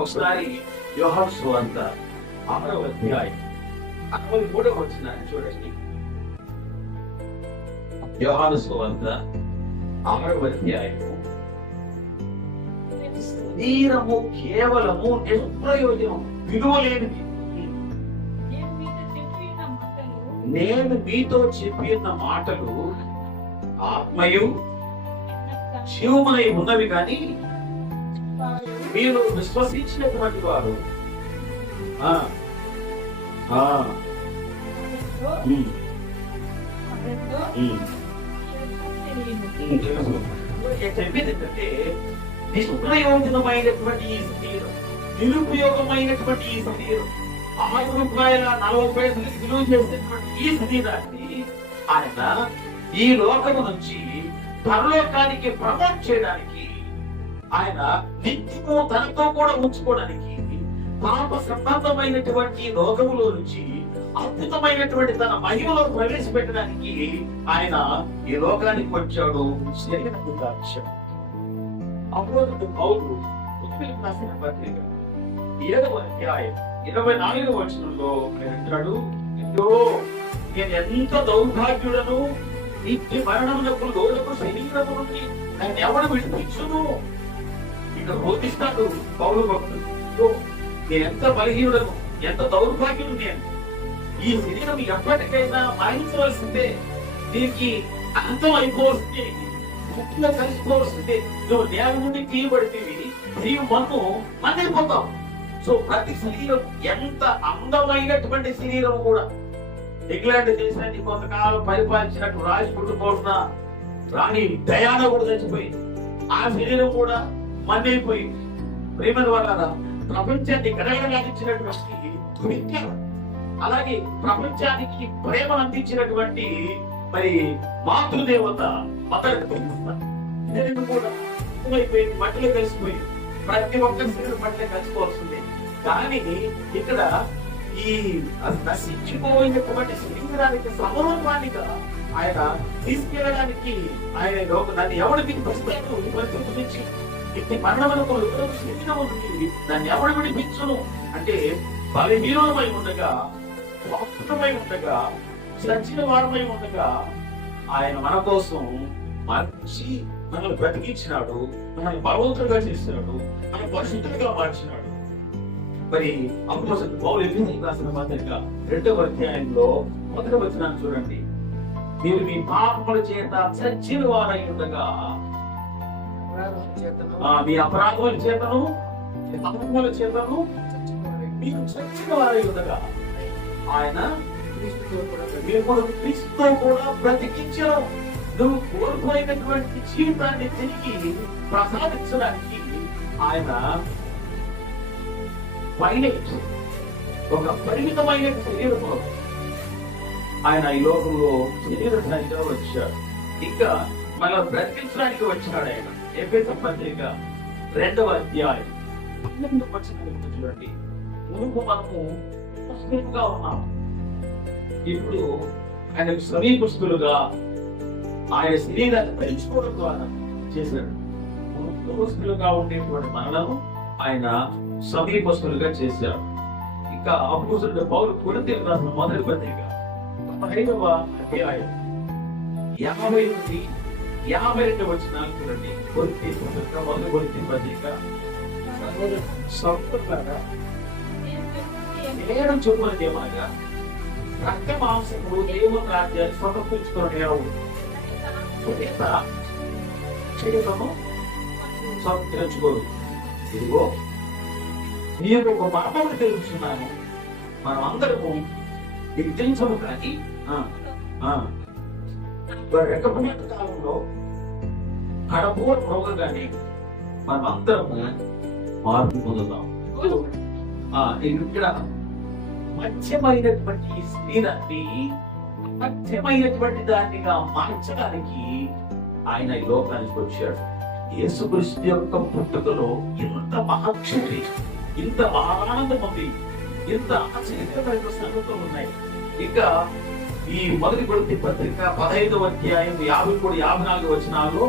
ఒకసారి యోహాను సువార్త ఆరవ అధ్యాయం. అరవై మూడవ వచ్చిన చూడండి. యోహాను సువంత ఆరవ అధ్యాయము. శరీరము కేవలము నిష్ప్రయోజనం విలువ లేనిది నేను మీతో చెప్పిన మాటలు ఆత్మయు జీవమునై ఉన్నవి కానీ మీరు విశ్వసించినటువంటి వారు. చెప్పేది ఏంటంటే నిష్ప్రయోజనమైనటువంటి ఈ నిరుపయోగమైనటువంటి ఈ శరీరం ఆరు రూపాయల నలభై విలువ చేసినటువంటి ఈ శరీరాన్ని ఆయన ఈ లోకము నుంచి పరలోకానికి ప్రమోట్ చేయడానికి ఆయన నిత్యము తనతో కూడా ఉంచుకోవడానికి పాప సంబంధమైనటువంటి రోగములో నుంచి అద్భుతమైనటువంటి తన మహిమలో ప్రవేశపెట్టడానికి ఆయన ఈ లోకానికి వచ్చాడు. శరీరపు దాక్ష్యం అప్పుడు పౌరుడు రాసిన పత్రిక ఏడవ అధ్యాయం ఇరవై నాలుగవ వచనంలో అంటాడు నేను ఎంత దౌర్భాగ్యుడను నిత్య మరణమునకు లోలకు శరీరము నుండి నన్ను ఎవడు విడిపించును? ఇక్కడ బోధిస్తాడు పౌరు భక్తుడు నేను ఎంత బలహీనుడను ఎంత దౌర్భాగ్యుడు నేను ఈ శరీరం ఎప్పటికైనా మరణించవలసిందే దీనికి అంతం అయిపోవలసిందే. ముఖ్యంగా కలిసిపోవలసిందే. నువ్వు నేల నుండి తీయబడితేవి నీవు మనము మన్నైపోతావు సో ప్రతి శరీరం ఎంత అందమైనటువంటి శరీరం కూడా. ఇంగ్లాండ్ దేశాన్ని కొంతకాలం పరిపాలించినట్టు రాజు కుటుంబం రాణి డయానా కూడా చచ్చిపోయింది. ఆ శరీరం కూడా మన్నైపోయి ప్రేమ ద్వారా ప్రపంచాన్ని గడగడాలించినటువంటి విద్య అలాగే ప్రపంచానికి ప్రేమ అందించినటువంటి మరి మాతృదేవత మదర్ కూడా అయిపోయింది మట్టిలో కలిసిపోయింది ప్రతి ఒక్క శరీరం మట్టిలో కలిసిపోవాల్సిందే. కానీ ఇక్కడ ఈ నశించిపోయినటువంటి శరీరానికి సమరూపానిగా ఆయన తీసుకెళ్ళడానికి ఆయన లోక నన్ను ఎవడు విడిపిస్తాడు ఈ పరిస్థితి నుంచి ఇది మరణములకు శరీరము నుండి నన్ను ఎవడు విడిపించును అంటే బలహీనమై ఉండగా స్వాస్థమై ఉండగా సచిన వారమై ఉండగా ఆయన మన కోసం మంచి మనల్ని బ్రతికించినాడు మనల్ని బలవంతులుగా చేసినాడు మన పరిశుద్ధులుగా మార్చినాడు. మరి అప్పుడు పౌలు ఎఫెసీయులకు రాసిన మాదిరిగా రెండవ అధ్యాయంలో మొదటి వచనాన్ని చూడండి. మీరు మీ పాపముల చేత చచ్చిన వారై ఉండగా మీ అపరాధముల చేతను అపరాధముల చేతను మీకు చచ్చిన వారై ఉండగా ఆయన క్రీస్తుతో క్రీస్తుతో కూడా బ్రతికించడం నువ్వు కోల్పోయినటువంటి జీవితాన్ని తిరిగి ప్రసాదించడానికి ఆయన ఫైనైట్ ఒక పరిమితమైన శరీరంలో ఆయన ఈ లోకంలో శరీరధారిగా వచ్చాడు. ఇంకా మనం బ్రతికించడానికి వచ్చాడు ఆయన. ఎఫెస పత్రిక రెండవ అధ్యాయం. పన్నెండు వచ్చిన చూడండి. మునుపు మనము ముస్లింగా ఉన్నాం ఇప్పుడు ఆయన సమీపస్తులుగా ఆయన శరీరాన్ని పెంచుకోవడం ద్వారా చేశాడు. ముఖ్యస్తులుగా ఉండేటువంటి మనలను ఆయన సమీపస్తులుగా చేశారు ఇంకా అపోజిట్ పౌరు కొరింథీయులకు రాసిన మొదటి పత్రిక ఐదవ అధ్యాయం. యాభై నుండి యాభై రెండు వచ్చిన చూడండి. కొరింథీ పత్రిక మొదటి కొరింథీ పత్రిక సొంతలాగా నేరం చెప్పుకున్నది ఏమనగా రక్త మాంసములు దేవుని రాజ్యాన్ని సమర్పించుకునేవాడు చేత చేయటము సమర్పించుకోరు. ఇదిగో నేను ఒక మర్మము తెలుస్తున్నాను మనం అందరము విధించము కానీ ఆ, ఆ, కాలంలో కడపూర ప్రోగగానే మనం అందరము మార్పు పొందుతాం ఇక్కడ మధ్యమైనటువంటి ఈ మధ్యమైనటువంటి దానిగా మార్చడానికి ఆయన ఈ లోకానికి వచ్చాడు. యేసుకృష్ణ యొక్క పుట్టుకలో ఇంత మహాక్షుడి ఇంత ఆనందం ఉంది ఇంత ఆశ్చర్యకరమైన సంగతులు ఉన్నాయి. ఇంకా ఈ మొదటి కొడుకు పత్రిక పదహైదవ అధ్యాయం యాభై కూడా యాభై నాలుగు వచనాల్లో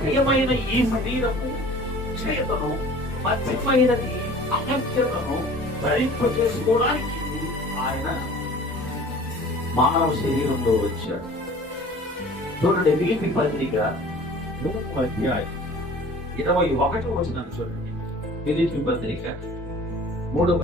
ప్రియమైన ఈ శరీరము చేతను మధ్యమైనది అగత్యతను ధరింప చేసుకోవడానికి ఆయన మానవ శరీరంలో వచ్చాడు. చూడండి మిగిలిన పత్రిక మూడవ అధ్యాయం ఇరవై ఒకటి వచ్చినాను చూడండి. ఫిలిపి పత్రిక మూడవ